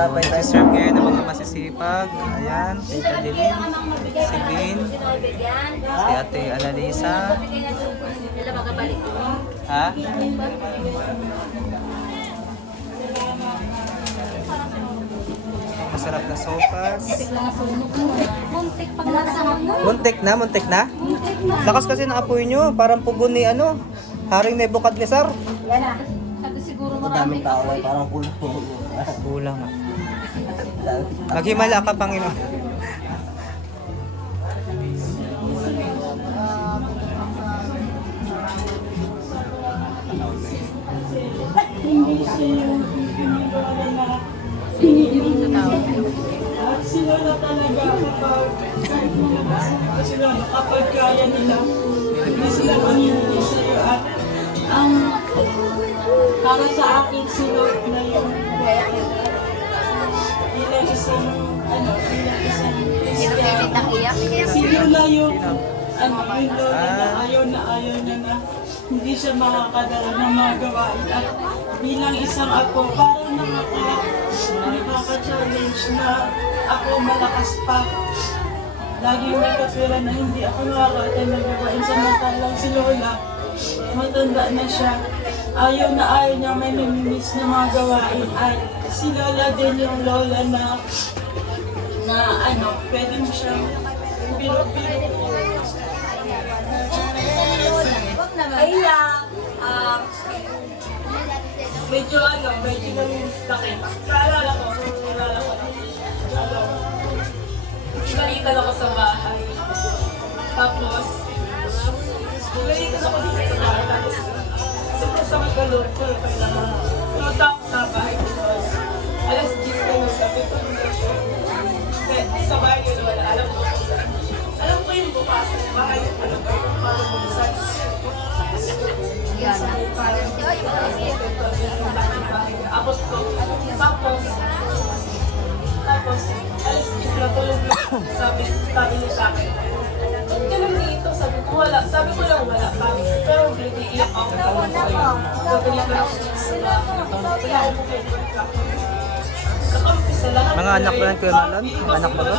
Nagsiserve ngayon ng mga masisipag. Ayan, si Adeline, si Lynn, si Ate Analisa. Ha? Masarap na sopas. Muntik na, muntik na. Lakas kasi ng apoy nyo. Parang pugon ni ano, Haring Nebukadnesar. Yan na. Siguro marami. Daming tao ay parang kulang. Kulang na. Maghimala ka, Panginoon. At sila na talaga kapag kaya nila, hindi sila manginigay sa iyo. At ang para sa akin si Lord na yun, bilang isang si Lola yung yung Lola na ayaw niya na hindi siya makakadala ng mga gawain. At bilang isang ako, parang nakaka-challenge na ako malakas pa. Lagi may katwira na hindi ako nakakatay ng gawain. Samantalang si Lola, matanda na siya. Ayaw niya may namimiss na mga gawain. At si Lola din yung Lola na pwede mo siyang biro-biro. Kaya, medyo namimiss na kayo. Kaalala ko, ibalikan ako sa bahay. Tapos, ibalikan ako dito sa bahay. Tapos, sobrang sa magkalog ko. Punta ako sa bahay dito. Alas 10 ko yung gabi. Sa bahay yun, wala. Alam ko yung bukas sa bahay. Alam ko yung parang buksan. Abot ko. Tapos, alas 10 na tulog lang. Sabi niya sa akin. Ba't ka lang dito? Sabi ko, wala. Sabi ko lang, wala. Pero iiyak ako. Pagkaliyak lang ako. Kaya ako kayo. Mga anak ba yan, Kuya Marlon? Mga anak ba ba?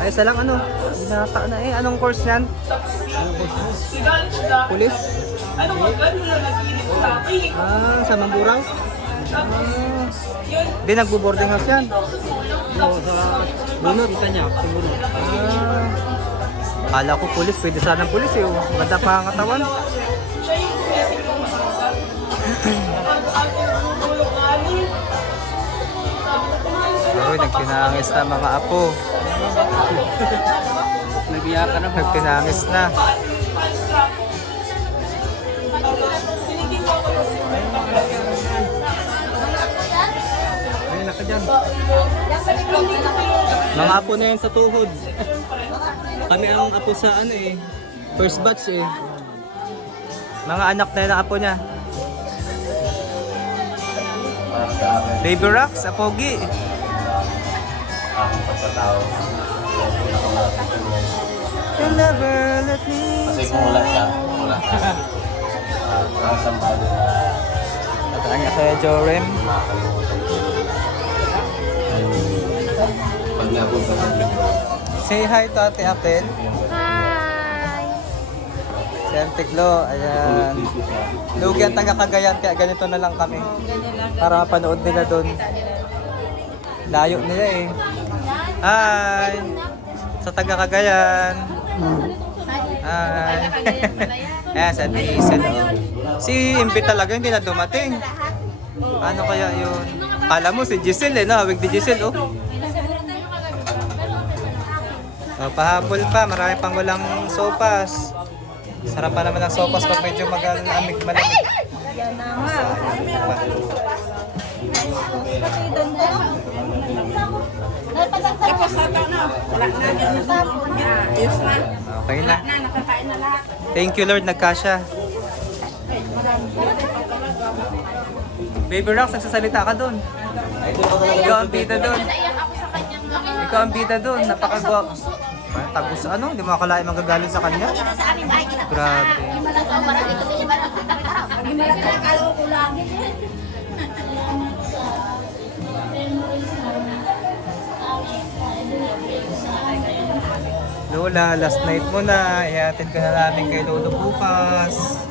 Ay, isa lang ano? Binata na eh. Anong course yan? Pulis? Ano magkano na nag-iinit ko na? Sa Mamburao? Di nagbo-boarding house yan? Bunod, kita niya. Akala ko pulis, pwede sanang pulis eh. Ganda pa ang katawan. Siya yung kumisip ko maaga. Kapag ako gugulong anin, Uy, nagpinangis na mga apo. Nag-iyakan na ba? Nagpinangis na. paalis na ako. Tinigil ko ako ng simple. Ayun, naka dyan. Mga apo na yan sa tuhod. Kami ang apo sa ano eh. First batch eh. Mga anak na yan ang apo niya. Baby Rocks, Apogi. Akong pagkatao. You never let me Kasi kung wala siya, wala ka. Ang sambalo na Nataan niya kaya Jorem. makakalimutan ko. Pag napunta sa dito, Say hi to Ate Apel. Si Ate Glo, ayan. Lugi ang taga Cagayan, kaya ganito na lang kami. Para mapanood nila doon. Layo nila eh. Hi! Sa taga Cagayan. Hi! Ayan, sa Ate Hazel. Oh. Si Impi talaga hindi na dumating. Ano kaya yun? Kala mo si Giselle eh, no? Hawig ni Giselle oh. Oh, pahabol pa, marami pang walang sopas. Sarap pa naman ang sopas pag medyo malamig. Yan na nga. Tapos ata na, wala na ganyan na. Ayos na. Okay na. Nakakain na lahat. Thank you Lord, nagkasya. Baby Rox, nagsasalita ka doon. Ikaw ang bida doon. Ikaw ang bida doon, napakagwap. Tagus ano, hindi mo akalain magagaling sa kanya. Grabe. Lola, last night mo na. Ihatid ka na namin kay Lolo bukas.